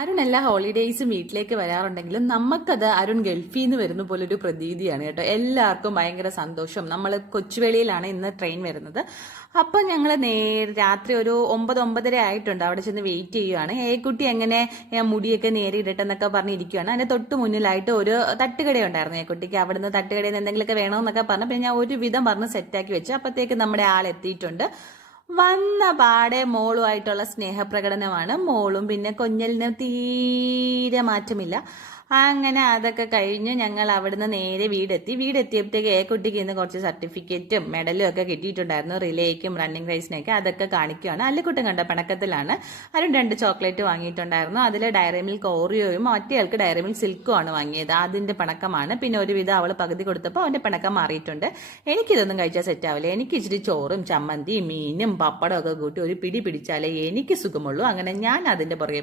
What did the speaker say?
അരുൺ എല്ലാ ഹോളിഡേയ്സും വീട്ടിലേക്ക് വരാറുണ്ടെങ്കിലും നമുക്കത് അരുൺ ഗൾഫിൽ നിന്ന് വരുന്ന പോലെ ഒരു പ്രതീതിയാണ് കേട്ടോ. എല്ലാവർക്കും ഭയങ്കര സന്തോഷം. നമ്മൾ കൊച്ചുവേളിയിലാണ് ഇന്ന് ട്രെയിൻ വരുന്നത്. അപ്പം ഞങ്ങൾ രാത്രി ഒരു 9-9:30 ആയിട്ടുണ്ട്. അവിടെ ചെന്ന് വെയിറ്റ് ചെയ്യുകയാണ്. കുട്ടി എങ്ങനെ മുടിയൊക്കെ നേരെ ഇടട്ടെന്നൊക്കെ പറഞ്ഞിരിക്കുകയാണ്. അതിന്റെ തൊട്ട് മുന്നിലായിട്ട് ഒരു തട്ടുകട ഉണ്ടായിരുന്നു കുട്ടിക്ക്. അവിടുന്ന് തട്ടുകടയിൽ നിന്ന് എന്തെങ്കിലുമൊക്കെ വേണമെന്നൊക്കെ പറഞ്ഞു. പിന്നെ ഞാൻ ഒരു വിധം പറഞ്ഞ് സെറ്റാക്കി വെച്ചു. അപ്പോഴത്തേക്ക് നമ്മുടെ ആൾ എത്തിയിട്ടുണ്ട്. വന്ന പാടെ മോളുമായിട്ടുള്ള സ്നേഹപ്രകടനമാണ്. മോളും പിന്നെ കൊഞ്ഞലിന് തീരെ മാറ്റമില്ല. അങ്ങനെ അതൊക്കെ കഴിഞ്ഞ് ഞങ്ങൾ അവിടുന്ന് നേരെ വീടെത്തിയപ്പോഴത്തേക്ക് കുട്ടിക്ക് ഇന്ന് കുറച്ച് സർട്ടിഫിക്കറ്റും മെഡലും ഒക്കെ കിട്ടിയിട്ടുണ്ടായിരുന്നു. റിലേക്കും റണ്ണിങ് റേസിനൊക്കെ അതൊക്കെ കാണിക്കുകയാണ്. അല്ലിക്കുട്ടൻ കണ്ട പിണക്കത്തിലാണ്. അതിന് 2 ചോക്ലേറ്റ് വാങ്ങിയിട്ടുണ്ടായിരുന്നു. അതിൽ ഡയറി മിൽക്ക് ഓറിയോയും മറ്റേയാൾക്ക് ഡയറി മിൽക്ക് സിൽക്കും ആണ് വാങ്ങിയത്. അതിന്റെ പിണക്കമാണ്. പിന്നെ ഒരുവിധം അവൾ പകുതി കൊടുത്തപ്പോൾ അവന്റെ പിണക്കം മാറിയിട്ടുണ്ട്. എനിക്കിതൊന്നും കഴിച്ചാൽ സെറ്റാവില്ല. എനിക്ക് ഇച്ചിരി ചോറും ചമ്മന്തിയും മീനും പപ്പടം ഒക്കെ കൂട്ടി ഒരു പിടി പിടിച്ചാലേ എനിക്ക് സുഖമുള്ളൂ. അങ്ങനെ ഞാൻ അതിന്റെ പുറകെ